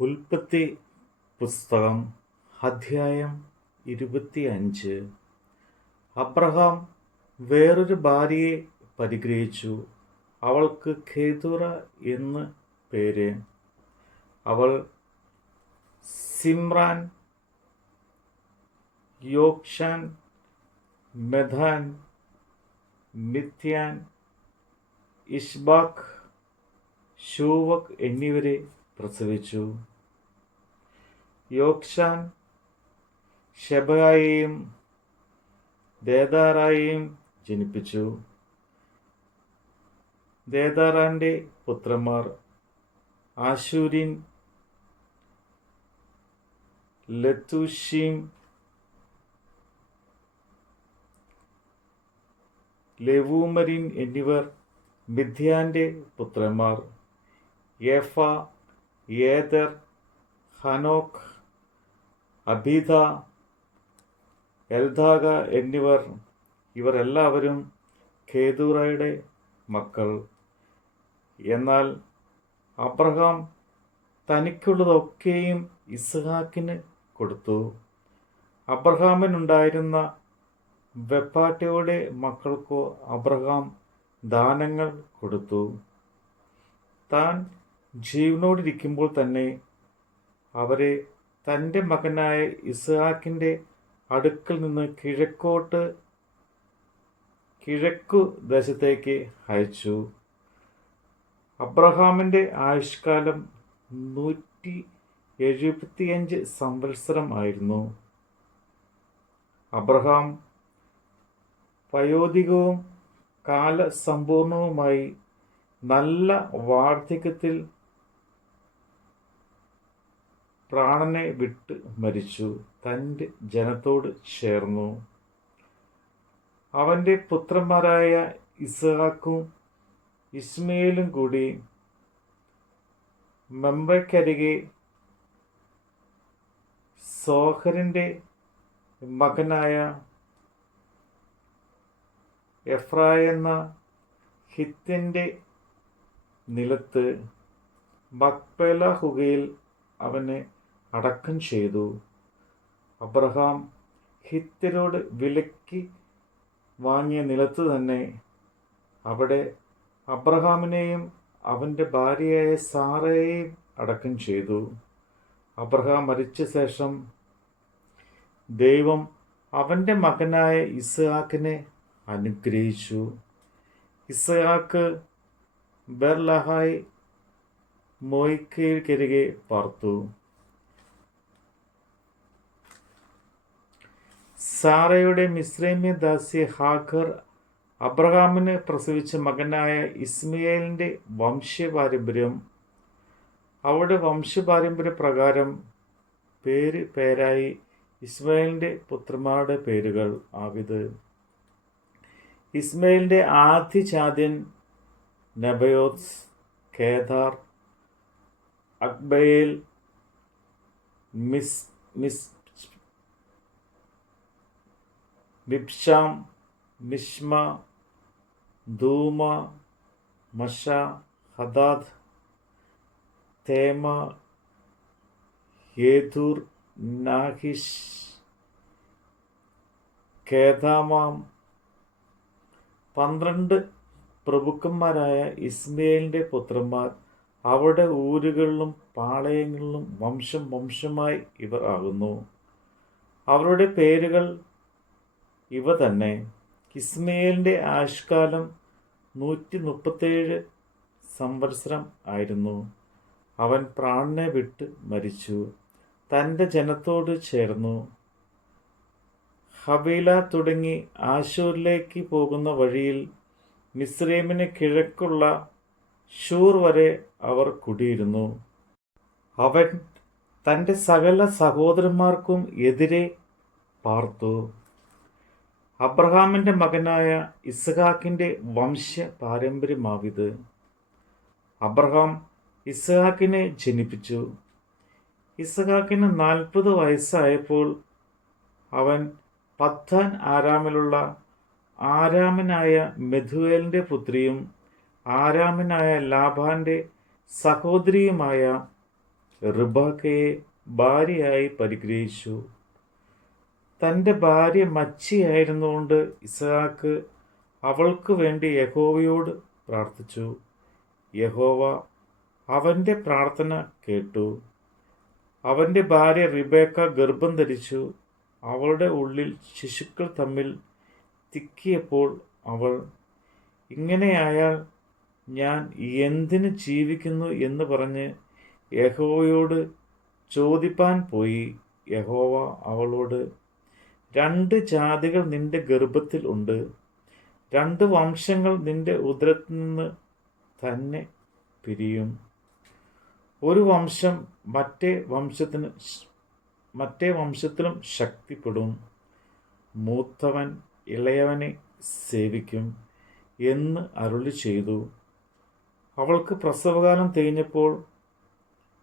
ഉൽപ്പത്തി പുസ്തകം അധ്യായം 25. അബ്രഹാം വേറൊരു ഭാര്യയെ പരിഗ്രഹിച്ചു. അവൾക്ക് കേതുറ എന്ന് പേര്. അവൾ സിമ്രാൻ, യോക്ഷാൻ, മെധാൻ, മിഥ്യാൻ, ഇഷ്ബാക്ക്, ശൂവക് എന്നിവരെ പ്രസവിച്ചു. യോക്ഷാൻ ശെബായെയും ദേദാറായെയും ജനിപ്പിച്ചു. ദേദാറാന്റെ പുത്രന്മാർ ആശൂരിൻ, ലത്തൂഷീം, ലെവൂമരിൻ എന്നിവർ. മിഥ്യാന്റെ പുത്രന്മാർ ഏഫ, ഏദർ, ഹനോക്ക്, അബീദ, എൽദാഗ എന്നിവർ. ഇവർ എല്ലാവരും കേതുറയുടെ മക്കൾ. എന്നാൽ അബ്രഹാം തനിക്കുള്ളതൊക്കെയും ഇസ്ഹാക്കിന് കൊടുത്തു. അബ്രഹാമിനുണ്ടായിരുന്ന വെപ്പാട്ടിയുടെ മക്കൾക്കോ അബ്രഹാം ദാനങ്ങൾ കൊടുത്തു. താൻ ജീവനോടിരിക്കുമ്പോൾ തന്നെ അവരെ തൻ്റെ മകനായ ഇസ്ഹാക്കിൻ്റെ അടുക്കൽ നിന്ന് കിഴക്കു ദേശത്തേക്ക് അയച്ചു. അബ്രഹാമിൻ്റെ ആയുഷ്കാലം 175 സംവത്സരം ആയിരുന്നു. അബ്രഹാം വയോധികവും കാലസമ്പൂർണവുമായി നല്ല വാർദ്ധക്യത്തിൽ പ്രാണനെ വിട്ട് മരിച്ചു. തൻ്റെ ജനത്തോട് ചേർന്നു. അവൻ്റെ പുത്രന്മാരായ ഇസ്ഹാക്കും ഇസ്മയേലും കൂടി മമ്രയ്ക്കരികെ സോഹറിൻ്റെ മകനായ എഫ്രായെന്ന ഹിത്യൻ്റെ നിലത്ത് മക്പേല ഗുഹയിൽ അവനെ അടക്കം ചെയ്തു. അബ്രഹാം ഹിത്യരോട് വിലയ്ക്ക് വാങ്ങിയ നിലത്ത് തന്നെ അവിടെ അബ്രഹാമിനെയും അവൻ്റെ ഭാര്യയായ സാറയെയും അടക്കം ചെയ്തു. അബ്രഹാം മരിച്ച ശേഷം ദൈവം അവൻ്റെ മകനായ ഇസ്ഹാക്കിനെ അനുഗ്രഹിച്ചു. ഇസ്ഹാക്ക് ബെർലഹായ് മോയ്ക്കരികെ പാർത്തു. സാറയുടെ മിസ്രൈമ്യ ദാസി ഹാഗർ അബ്രഹാമിന് പ്രസവിച്ച മകനായ ഇസ്മയേലിൻ്റെ വംശപാരമ്പര്യം. അവരുടെ വംശപാരമ്പര്യ പ്രകാരം പേരായി ഇസ്മയേലിൻ്റെ പുത്രന്മാരുടെ പേരുകൾ ആവിത്. ഇസ്മയേലിൻ്റെ ആദ്യജാതൻ നെബയോത്ത്, കേദാർ, അക്ബയേൽ, മിബ്ശാം, മിഷ്മ, ദൂമ, മഷ, ഹദാദ്, തേമ, യേദൂർ, നാഹിഷ്, കേദാമാം. 12 പ്രഭുക്കന്മാരായ ഇസ്മയേലിൻ്റെ പുത്രന്മാർ. അവരുടെ ഊരുകളിലും പാളയങ്ങളിലും വംശമായി ഇവർ ആകുന്നു. അവരുടെ പേരുകൾ ഇവ തന്നെ. ഇസ്മയേലിൻ്റെ ആയുഷ്കാലം 137 സംവത്സരം ആയിരുന്നു. അവൻ പ്രാണനെ വിട്ട് മരിച്ചു. തൻ്റെ ജനത്തോട് ചേർന്നു. ഹവീല തുടങ്ങി ആശൂരിലേക്ക് പോകുന്ന വഴിയിൽ മിസ്രൈമിന് കിഴക്കുള്ള ഷൂർ വരെ അവർ കുടിയിരുന്നു. അവൻ തൻ്റെ സകല സഹോദരന്മാർക്കും എതിരെ പാർത്തു. അബ്രഹാമിൻ്റെ മകനായ ഇസ്ഹാക്കിൻ്റെ വംശ പാരമ്പര്യമാവിത്. അബ്രഹാം ഇസ്ഹാക്കിനെ ജനിപ്പിച്ചു. ഇസ്ഹാക്കിന് 40 വയസ്സായപ്പോൾ അവൻ പദ്ദാൻ ആരാമിലുള്ള ആരാമനായ മെഥുവേലിൻ്റെ പുത്രിയും ആരാമനായ ലാബാന്റെ സഹോദരിയുമായ റിബാക്കയെ ഭാര്യയായി പരിഗ്രഹിച്ചു. തൻ്റെ ഭാര്യ മച്ചിയായിരുന്നുകൊണ്ട് ഇസ്ഹാക്ക് അവൾക്ക് വേണ്ടി യഹോവയോട് പ്രാർത്ഥിച്ചു. യഹോവ അവൻ്റെ പ്രാർത്ഥന കേട്ടു. അവൻ്റെ ഭാര്യ റിബേക്ക ഗർഭം ധരിച്ചു. അവളുടെ ഉള്ളിൽ ശിശുക്കൾ തമ്മിൽ തിക്കിയപ്പോൾ അവൾ, ഇങ്ങനെയായാൽ ഞാൻ എന്തിന് ജീവിക്കുന്നു എന്ന് പറഞ്ഞ് യഹോവയോട് ചോദിപ്പാൻ പോയി. യഹോവ അവളോട്, 2 ജാതികൾ നിന്റെ ഗർഭത്തിൽ ഉണ്ട്, 2 വംശങ്ങൾ നിന്റെ ഉദരത്തിൽ നിന്ന് തന്നെ പിരിയും. ഒരു വംശം മറ്റേ വംശത്തിലും ശക്തിപ്പെടും. മൂത്തവൻ ഇളയവനെ സേവിക്കും എന്ന് അരുളി ചെയ്തു. അവൾക്ക് പ്രസവകാലം തികഞ്ഞപ്പോൾ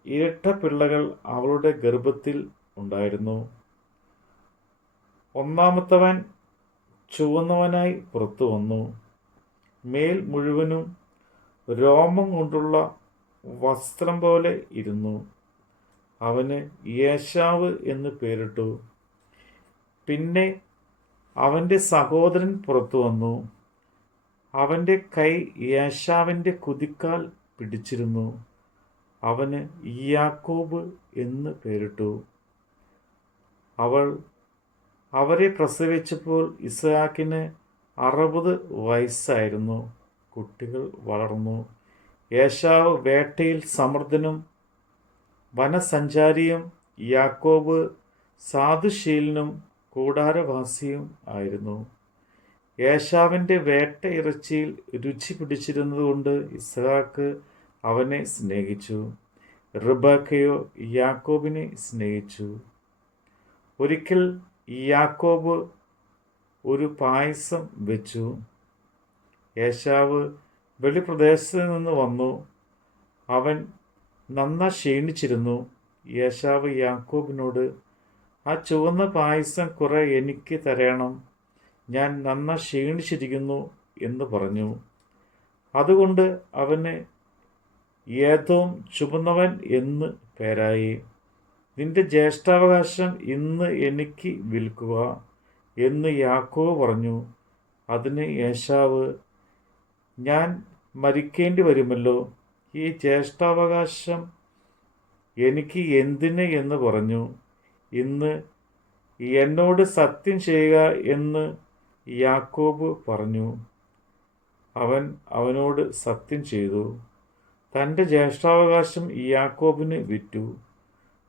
ഇരട്ട പിള്ളകൾ അവളുടെ ഗർഭത്തിൽ ഉണ്ടായിരുന്നു. ഒന്നാമത്തവൻ ചുവന്നവനായി പുറത്തു വന്നു. മേൽ മുഴുവനും രോമം കൊണ്ടുള്ള വസ്ത്രം പോലെ ഇരുന്നു. അവന് യേശാവ് എന്ന് പേരിട്ടു. പിന്നെ അവൻ്റെ സഹോദരൻ പുറത്തു വന്നു. അവൻ്റെ കൈ യേശാവിൻ്റെ കുതിക്കാൽ പിടിച്ചിരുന്നു. അവന് യാക്കോബ് എന്ന് പേരിട്ടു. അവരെ പ്രസവിച്ചപ്പോൾ ഇസ്ഹാക്കിന് 60 വയസ്സായിരുന്നു. കുട്ടികൾ വളർന്നു. യേശാവ് വേട്ടയിൽ സമർത്ഥനും വനസഞ്ചാരിയും യാക്കോബ് സാധുശീലനും കൂടാരവാസിയും ആയിരുന്നു. യേശാവിൻ്റെ വേട്ട ഇറച്ചിയിൽ രുചി പിടിച്ചിരുന്നതുകൊണ്ട് ഇസ്ഹാക്ക് അവനെ സ്നേഹിച്ചു. റിബേക്കയോ യാക്കോബിനെ സ്നേഹിച്ചു. ഒരിക്കൽ യാക്കോബ് ഒരു പായസം വെച്ചു. യേശാവ് വെളിപ്രദേശത്ത് നിന്ന് വന്നു. അവൻ നന്നാ ക്ഷീണിച്ചിരുന്നു. യേശാവ് യാക്കോബിനോട്, ആ ചുവന്ന പായസം കുറെ എനിക്ക് തരണം, ഞാൻ നന്നാ ക്ഷീണിച്ചിരിക്കുന്നു എന്ന് പറഞ്ഞു. അതുകൊണ്ട് അവന് ഏദോം ചുമന്നവൻ എന്ന് പേരായി. നിന്റെ ജ്യേഷ്ഠാവകാശം ഇന്ന് എനിക്ക് വിൽക്കുക എന്ന് യാക്കോബ് പറഞ്ഞു. അതിന് യേശാവ്, ഞാൻ മരിക്കേണ്ടി വരുമല്ലോ, ഈ ജ്യേഷ്ഠാവകാശം എനിക്ക് എന്തിന് എന്ന് പറഞ്ഞു. ഇന്ന് എന്നോട് സത്യം ചെയ്യുക എന്ന് യാക്കോബ് പറഞ്ഞു. അവൻ അവനോട് സത്യം ചെയ്തു. തൻ്റെ ജ്യേഷ്ഠാവകാശം യാക്കോബിന് വിറ്റു.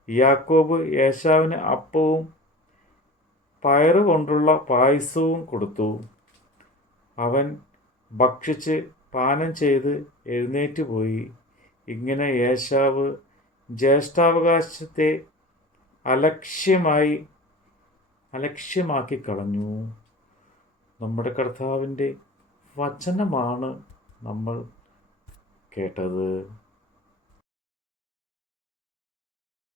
യാക്കോബ് യേശാവിന് അപ്പവും പയറുകൊണ്ടുള്ള പായസവും കൊടുത്തു. അവൻ ഭക്ഷിച്ച് പാനം ചെയ്ത് എഴുന്നേറ്റ് പോയി. ഇങ്ങനെ യേശാവ് ജ്യേഷ്ഠാവകാശത്തെ അലക്ഷ്യമാക്കി കളഞ്ഞു. നമ്മുടെ കർത്താവിൻ്റെ വചനമാണ് നമ്മൾ കേട്ടത്.